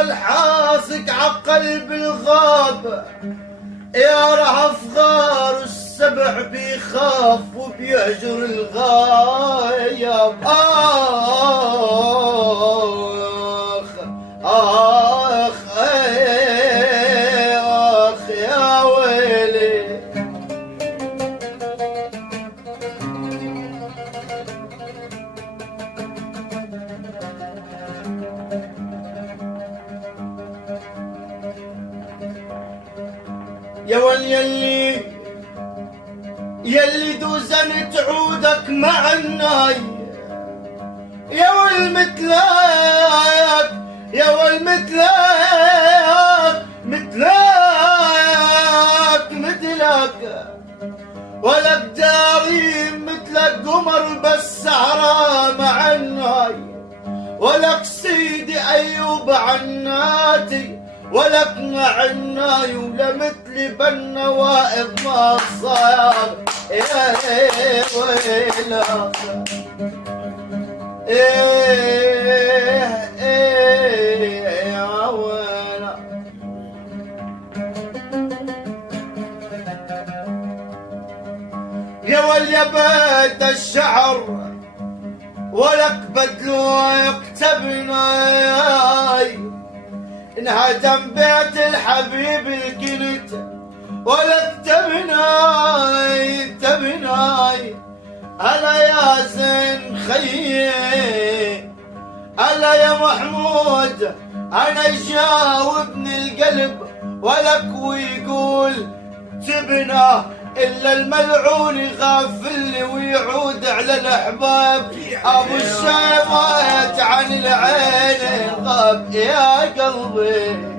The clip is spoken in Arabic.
الحاسك عقلب الغاب يا رهف غار السبع بيخاف وبيهجر الغايب. آخ آخ آخ يا ويلي. يا ول يلي دوزن تعودك مع الناي، يا ول مثلك يا ول مثلك ولك داري مثلك قمر بس سهرة مع الناي، ولك سيدي أيوب عناتي ولك مع الناي، ولا مثلي بالنوائب ما صار. يا ويلك يا ويلك. يا ولي بيت الشعر ولك بدلو يكتبنا انهدم بيت الحبيب الكنت ولك تبناي. هلا يا زين خيي هلا يا محمود، انا جاوبني القلب ولك ويقول تبنى إلا الملعون يغافل ويعود على الأحباب. أبو الشيبات عن العين غاب يا قلبي.